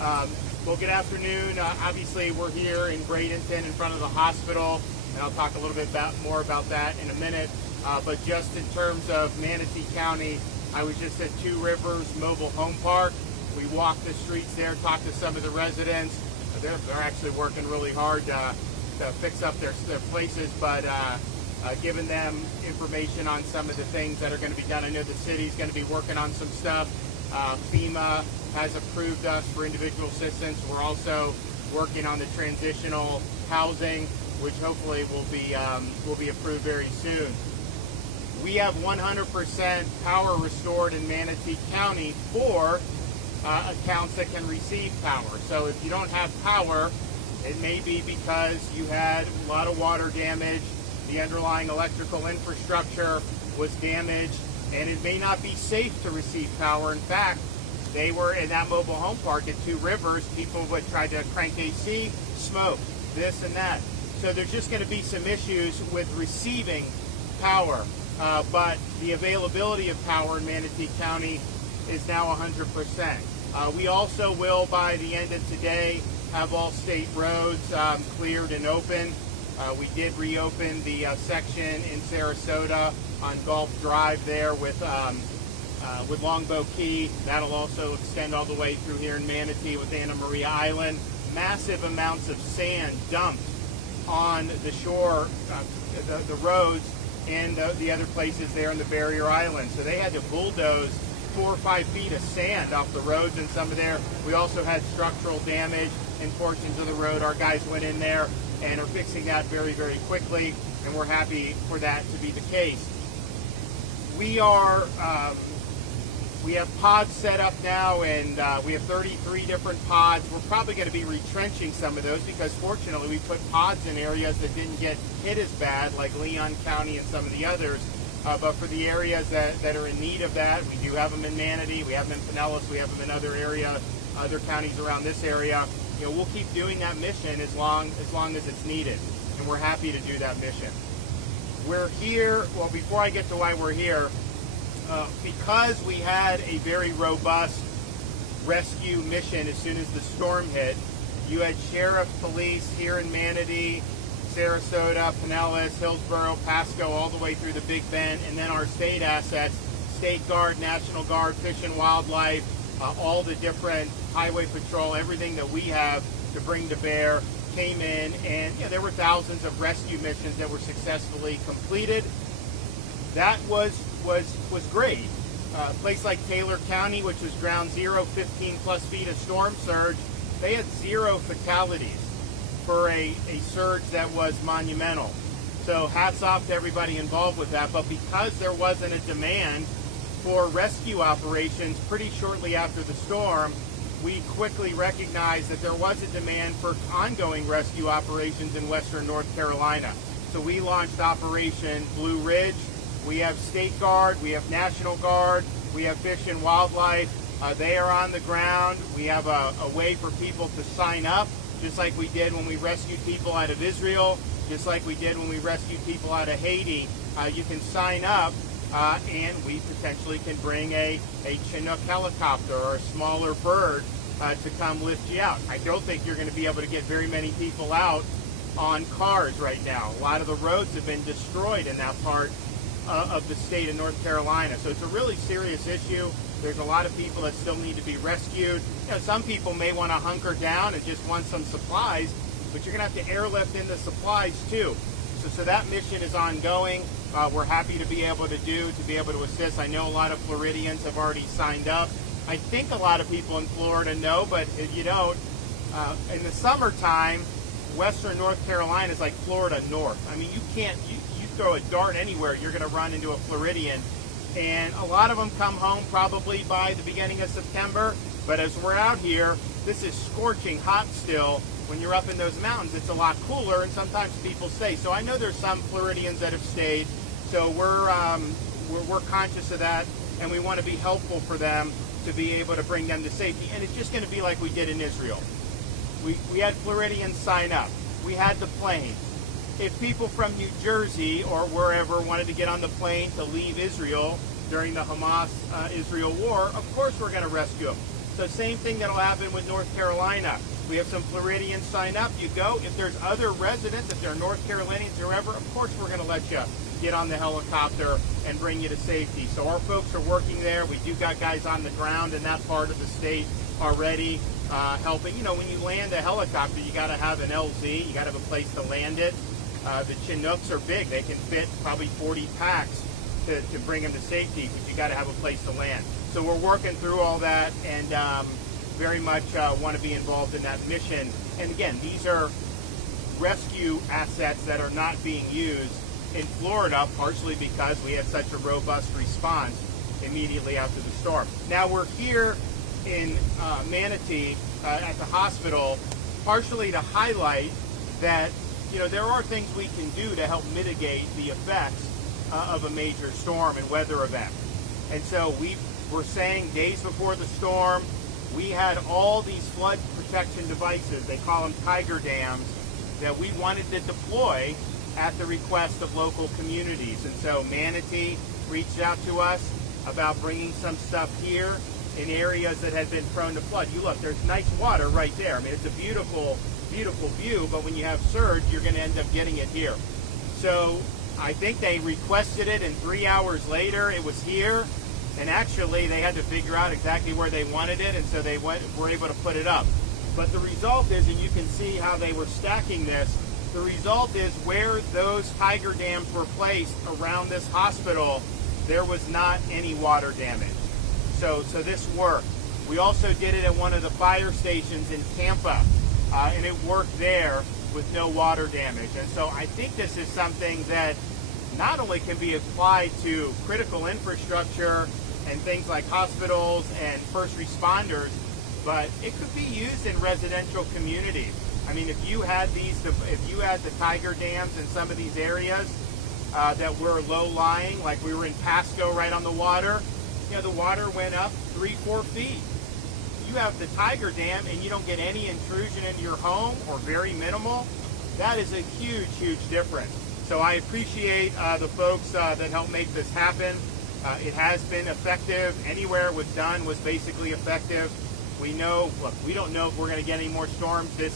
Well, good afternoon. Obviously, we're here in Bradenton in front of the hospital, and I'll talk a little bit more about that in a minute. But just in terms of Manatee County, I was just at Two Rivers Mobile Home Park. We walked the streets there, talked to some of the residents. They're actually working really hard to fix up their places, but giving them information on some of the things that are going to be done. I know the city's going to be working on some stuff. FEMA has approved us for individual assistance. We're also working on the transitional housing, which hopefully will be approved very soon. We have 100% power restored in Manatee County for accounts that can receive power. So if you don't have power, it may be because you had a lot of water damage, the underlying electrical infrastructure was damaged, and it may not be safe to receive power. In fact, they were in that mobile home park at Two Rivers. People would try to crank AC, smoke, this and that. So there's just going to be some issues with receiving power. But the availability of power in Manatee County is now 100%. We also will, by the end of today, have all state roads cleared and open. We did reopen the section in Sarasota on Gulf Drive there with Longbow Key. That'll also extend all the way through here in Manatee with Anna Maria Island. Massive amounts of sand dumped on the shore, the roads, and the other places there in the barrier island. So they had to bulldoze 4 or 5 feet of sand off the roads and some of there. We also had structural damage in portions of the road. Our guys went in there and are fixing that very, very quickly, and we're happy for that to be the case. We have pods set up now, and we have 33 different pods. We're probably going to be retrenching some of those because fortunately we put pods in areas that didn't get hit as bad, like Leon County and some of the others. But for the areas that are in need of that, we do have them in Manatee, we have them in Pinellas, we have them in other counties around this area. You know, we'll keep doing that mission as long as it's needed, and we're happy to do that mission. We're here, well, before I get to why we're here, because we had a very robust rescue mission as soon as the storm hit. You had sheriff, police here in Manatee, Sarasota, Pinellas, Hillsborough, Pasco, all the way through the Big Bend, and then our state assets, State Guard, National Guard, Fish and Wildlife, all the different highway patrol, everything that we have to bring to bear came in, and there were thousands of rescue missions that were successfully completed. That was great. A place like Taylor County, which was ground zero, 15 plus feet of storm surge, they had 0 fatalities for a surge that was monumental. So hats off to everybody involved with that. But because there wasn't a demand for rescue operations pretty shortly after the storm, we quickly recognized that there was a demand for ongoing rescue operations in western North Carolina. So we launched Operation Blue Ridge. We have State Guard, we have National Guard, we have Fish and Wildlife. They are on the ground. We have a way for people to sign up, just like we did when we rescued people out of Israel, just like we did when we rescued people out of Haiti. You can sign up, and we potentially can bring a Chinook helicopter or a smaller bird to come lift you out. I don't think you're going to be able to get very many people out on cars right now. A lot of the roads have been destroyed in that part of the state of North Carolina. So it's a really serious issue. There's a lot of people that still need to be rescued. Some people may want to hunker down and just want some supplies, but you're going to have to airlift in the supplies too. So that mission is ongoing. We're happy to be able to assist. I know a lot of Floridians have already signed up. I think a lot of people in Florida know, but if you don't, in the summertime, western North Carolina is like Florida North. I mean, you throw a dart anywhere, you're going to run into a Floridian. And a lot of them come home probably by the beginning of September. But as we're out here, this is scorching hot still. When you're up in those mountains, it's a lot cooler, and sometimes people stay. So I know there's some Floridians that have stayed. So we're conscious of that, and we want to be helpful for them to be able to bring them to safety. And it's just going to be like we did in Israel. We had Floridians sign up. We had the plane. If people from New Jersey or wherever wanted to get on the plane to leave Israel during the Hamas-Israel war, of course we're going to rescue them. So same thing that'll happen with North Carolina. We have some Floridians sign up. You go. If there's other residents, if they're North Carolinians or whoever, of course we're going to let you get on the helicopter and bring you to safety. So our folks are working there. We do got guys on the ground in that part of the state already helping. You know, when you land a helicopter, you got to have an LZ. You got to have a place to land it. The Chinooks are big. They can fit probably 40 packs to bring them to safety, but you got to have a place to land. So we're working through all that, and very much want to be involved in that mission. And again, these are rescue assets that are not being used in Florida, partially because we had such a robust response immediately after the storm. Now we're here in Manatee at the hospital, partially to highlight that, you know, there are things we can do to help mitigate the effects of a major storm and weather event. And so we were saying days before the storm, we had all these flood protection devices, they call them tiger dams, that we wanted to deploy at the request of local communities. And so Manatee reached out to us about bringing some stuff here in areas that had been prone to flood. You look, there's nice water right there. I mean, it's a beautiful, beautiful view, but when you have surge, you're going to end up getting it here. So I think they requested it, and 3 hours later, it was here. And actually, they had to figure out exactly where they wanted it, and so they were able to put it up. But the result is, and you can see how they were stacking this, the result is where those tiger dams were placed around this hospital, there was not any water damage. So this worked. We also did it at one of the fire stations in Tampa, and it worked there with no water damage. And so I think this is something that not only can be applied to critical infrastructure and things like hospitals and first responders, but it could be used in residential communities. I mean, if you had the tiger dams in some of these areas that were low-lying, like we were in Pasco right on the water, you know, the water went up 3-4 feet. You have the tiger dam and you don't get any intrusion into your home, or very minimal. That is a huge, huge difference. So I appreciate the folks that helped make this happen. It has been effective. Anywhere it was done was basically effective. We know, look, we don't know if we're going to get any more storms this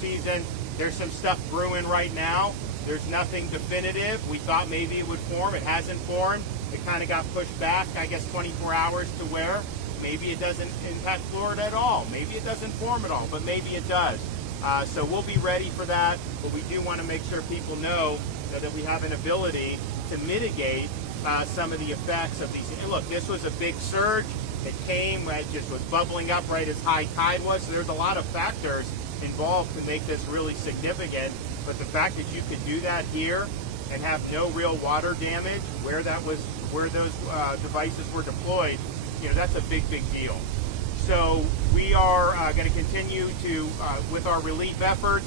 season. There's some stuff brewing right now. There's nothing definitive. We thought maybe it would form. It hasn't formed. It kind of got pushed back, I guess, 24 hours to where maybe it doesn't impact Florida at all. Maybe it doesn't form at all, but maybe it does. So we'll be ready for that, but we do want to make sure people know that we have an ability to mitigate some of the effects of these. And look, this was a big surge. It came, it just was bubbling up right as high tide was. So there's a lot of factors involved to make this really significant. But the fact that you could do that here and have no real water damage where those devices were deployed, you know, that's a big, big deal. So we are going to continue to with our relief efforts.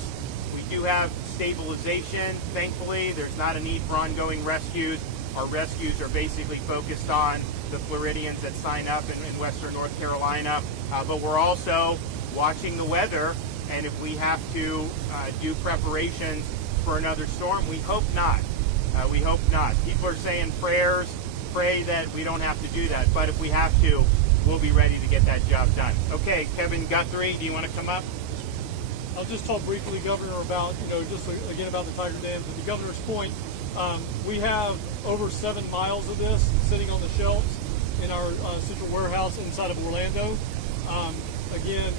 We do have stabilization. Thankfully, there's not a need for ongoing rescues. Our rescues are basically focused on the Floridians that sign up in western North Carolina, but we're also watching the weather, and if we have to do preparations for another storm, we hope not. We hope not. People are saying prayers, pray that we don't have to do that, but if we have to, we'll be ready to get that job done. Okay, Kevin Guthrie, do you want to come up? I'll just talk briefly, Governor, about, just again about the tiger dams. At the governor's point, we have over 7 miles of this sitting on the shelves in our central warehouse inside of Orlando. Again,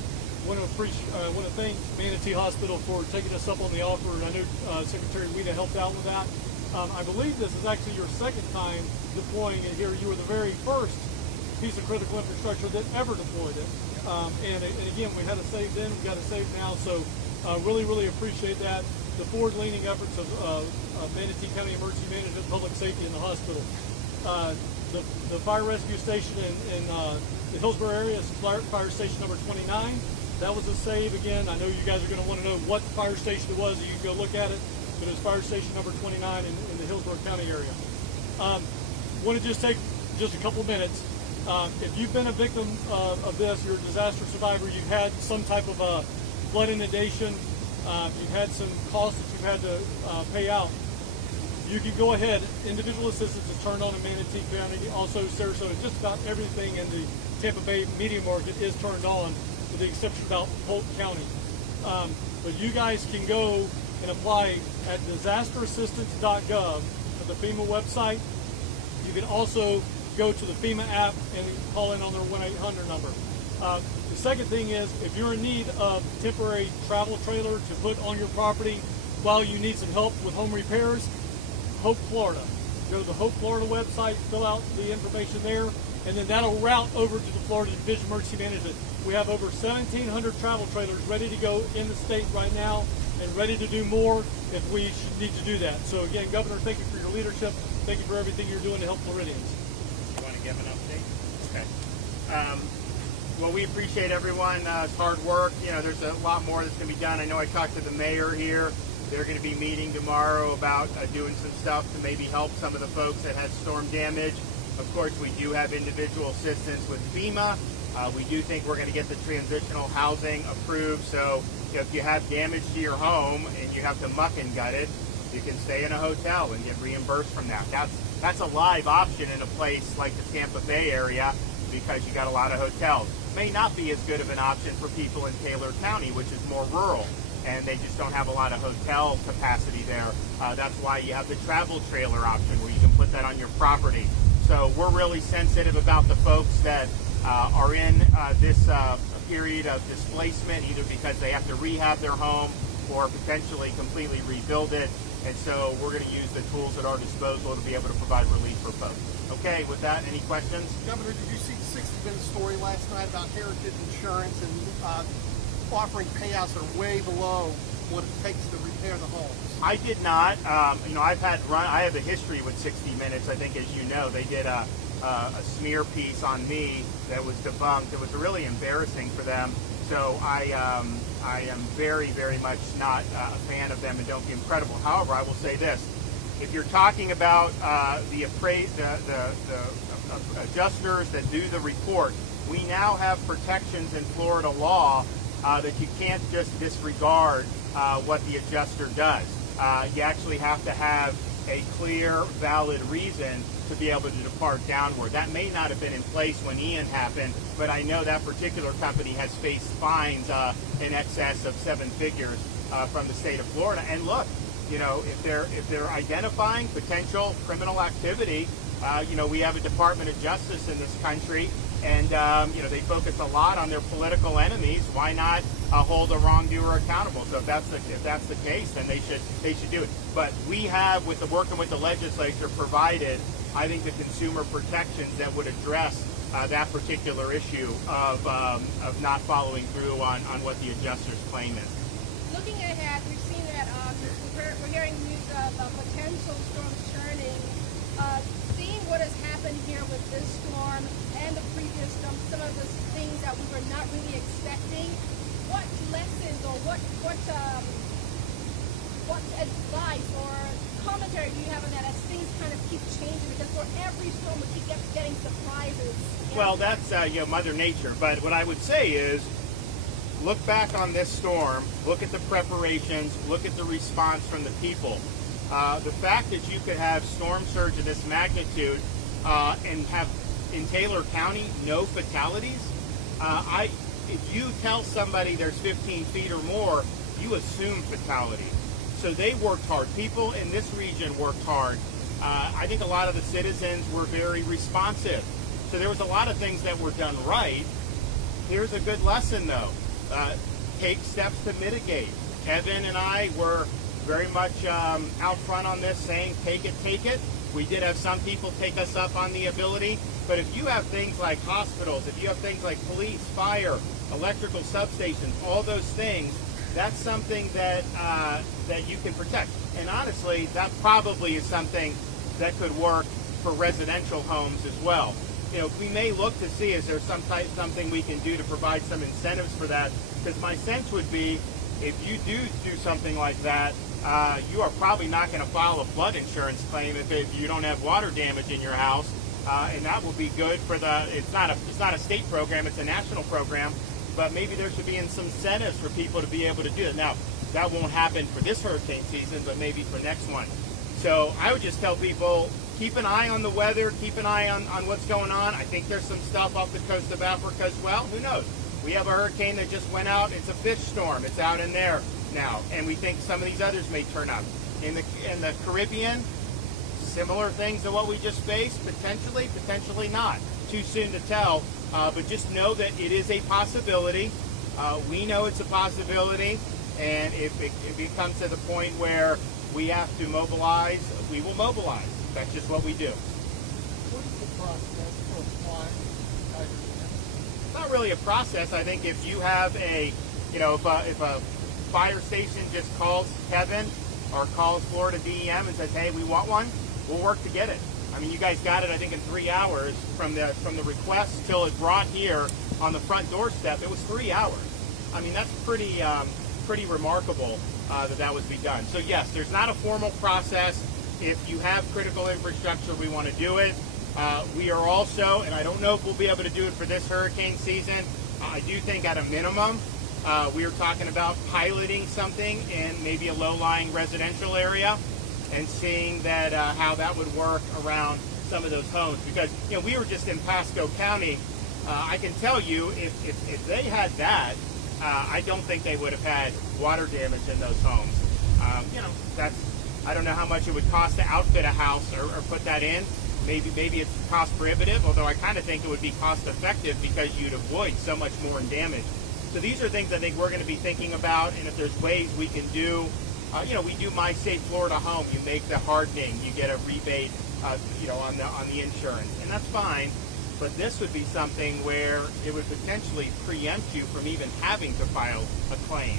want to thank Manatee Hospital for taking us up on the offer. I know Secretary Weeda helped out with that. I believe this is actually your second time deploying it here. You were the very first piece of critical infrastructure that ever deployed it. And again, we had to save then, we got to save now. So really, really appreciate that. The forward-leaning efforts of Manatee County Emergency Management, Public Safety, and the hospital. The fire rescue station in the Hillsborough area is fire station number 29. That was a save. Again, I know you guys are going to want to know what fire station it was, so you can go look at it. But it was fire station number 29 in the Hillsborough County area. Want to just take just a couple of minutes. If you've been a victim of this, you're a disaster survivor, you've had some type of flood inundation, you've had some costs that you've had to pay out, you can go ahead. Individual assistance is turned on in Manatee County, also Sarasota. Just about everything in the Tampa Bay media market is turned on, with the exception about Polk County. But you guys can go and apply at disasterassistance.gov for the FEMA website. You can also go to the FEMA app and call in on their 1-800 number. The second thing is, if you're in need of a temporary travel trailer to put on your property while you need some help with home repairs, Hope Florida. Go to the Hope Florida website, fill out the information there, and then that'll route over to the Florida Division of Emergency Management. We have over 1,700 travel trailers ready to go in the state right now and ready to do more if we should need to do that. So again, Governor, thank you for your leadership. Thank you for everything you're doing to help Floridians. You want to give an update? Okay. Well, we appreciate everyone's hard work. You know, there's a lot more that's going to be done. I know I talked to the mayor here. They're going to be meeting tomorrow about doing some stuff to maybe help some of the folks that had storm damage. Of course, we do have individual assistance with FEMA. We do think we're going to get the transitional housing approved. So if you have damage to your home and you have to muck and gut it, you can stay in a hotel and get reimbursed from that. That's a live option in a place like the Tampa Bay area because you got a lot of hotels. May not be as good of an option for people in Taylor County, which is more rural, and they just don't have a lot of hotel capacity there. That's why you have the travel trailer option where you can put that on your property. So we're really sensitive about the folks that are in this period of displacement, either because they have to rehab their home or potentially completely rebuild it. And so we're going to use the tools at our disposal to be able to provide relief for folks. Okay, with that, any questions? Governor, did you see the 60-minute story last night about Heritage Insurance and offering payouts that are way below what it takes to repair the homes? I did not. You know, I have a history with 60 Minutes. I think, as you know, they did a smear piece on me that was debunked. It was really embarrassing for them. So I am very, very much not a fan of them and don't give them credible. However, I will say this. If you're talking about the adjusters that do the report, we now have protections in Florida law that you can't just disregard what the adjuster does. You actually have to have a clear, valid reason to be able to depart downward. That may not have been in place when Ian happened, but I know that particular company has faced fines in excess of 7 figures from the state of Florida. And look, you know, if they're identifying potential criminal activity, you know, we have a Department of Justice in this country, and you know, they focus a lot on their political enemies. Why not hold a wrongdoer accountable? So if that's the case, then they should do it. But we have, with working with the legislature, provided, I think, the consumer protections that would address that particular issue of not following through on what the adjuster's claim is. Looking ahead, we've seen that we're hearing news of potential storms churning. Seeing what has happened here with this storm and the previous storm, some of the things that we were not really expecting, what lessons or what advice or commentary do you have on that as things kind of keep changing? Because for every storm we keep getting surprises. Well, that's you know, Mother Nature. But what I would say is, look back on this storm, look at the preparations, look at the response from the people. The fact that you could have storm surge of this magnitude and have in Taylor County no fatalities, if you tell somebody there's 15 feet or more, you assume fatality. So they worked hard. People in this region worked hard. I think a lot of the citizens were very responsive. So there was a lot of things that were done right. Here's a good lesson, though. Take steps to mitigate. Kevin and I were very much out front on this, saying take it. We did have some people take us up on the ability, but if you have things like hospitals, if you have things like police, fire, electrical substations, all those things, that's something that that you can protect. And honestly, that probably is something that could work for residential homes as well. You know, we may look to see, is there something we can do to provide some incentives for that? Because my sense would be, if you do something like that, you are probably not going to file a flood insurance claim if you don't have water damage in your house, and that will be good for the. It's not a state program; it's a national program. But maybe there should be some incentives for people to be able to do it. Now, that won't happen for this hurricane season, but maybe for next one. So I would just tell people, keep an eye on the weather, keep an eye on what's going on. I think there's some stuff off the coast of Africa as well. Who knows? We have a hurricane that just went out. It's a fish storm. It's out in there now, and we think some of these others may turn up. In the Caribbean, similar things to what we just faced, potentially not. Too soon to tell, but just know that it is a possibility. We know it's a possibility, and if it comes to the point where we have to mobilize, we will mobilize. That's just what we do. What is the process for applying tiger dam? It's not really a process. I think if you have if a fire station just calls Kevin or calls Florida DEM and says, hey, we want one, we'll work to get it. I mean, you guys got it, I think, in 3 hours from the request till it brought here on the front doorstep. It was 3 hours. I mean, that's pretty remarkable that was be done. So yes, there's not a formal process. If you have critical infrastructure, we want to do it. We are also, and I don't know if we'll be able to do it for this hurricane season, I do think at a minimum, we are talking about piloting something in maybe a low-lying residential area and seeing that how that would work around some of those homes. Because we were just in Pasco County. I can tell you, if they had that, I don't think they would have had water damage in those homes. I don't know how much it would cost to outfit a house or put that in. Maybe it's cost prohibitive, although I kind of think it would be cost effective because you'd avoid so much more in damage. So these are things I think we're going to be thinking about, and if there's ways we can do, we do My Safe Florida Home. You make the hardening, you get a rebate, on the insurance, and that's fine. But this would be something where it would potentially preempt you from even having to file a claim,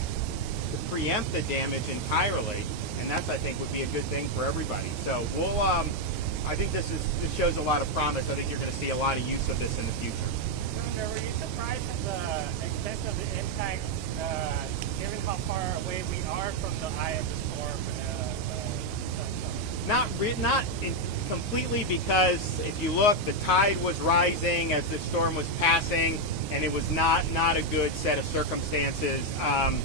to preempt the damage entirely, and that's, I think, would be a good thing for everybody. So we'll, I think this shows a lot of promise. I think you're going to see a lot of use of this in the future. Governor, were you surprised at the extent of the impact, given how far away we are from the eye of the storm? Not completely, because if you look, the tide was rising as the storm was passing, and it was not a good set of circumstances. And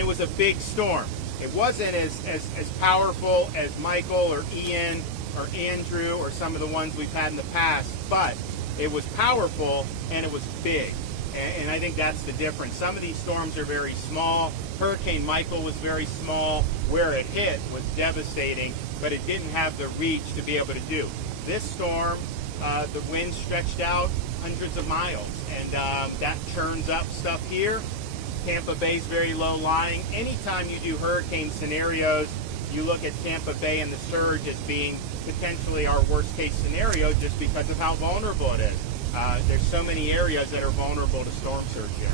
it was a big storm. It wasn't as powerful as Michael or Ian or Andrew or some of the ones we've had in the past, but it was powerful and it was big. And I think that's the difference. Some of these storms are very small. Hurricane Michael was very small. Where it hit was devastating, but it didn't have the reach to be able to do. This storm, the wind stretched out hundreds of miles, and that churns up stuff here. Tampa Bay is very low-lying. Anytime you do hurricane scenarios, you look at Tampa Bay and the surge as being potentially our worst-case scenario just because of how vulnerable it is. There's so many areas that are vulnerable to storm surge here.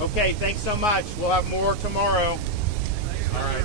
Okay, thanks so much. We'll have more tomorrow. All right.